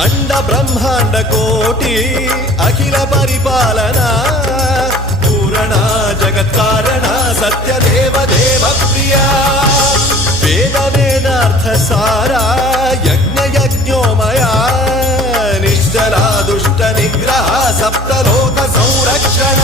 అండ బ్రహ్మాండ కోటి అఖిల పరిపాలన పూరణ జగత్కారణ సత్యదేవ దేవ ప్రియ వేద వేదార్థ సారా యజ్ఞ యజ్ఞోమయా నిశ్చలా దుష్ట నిగ్రహ సప్తలోక సంరక్షణ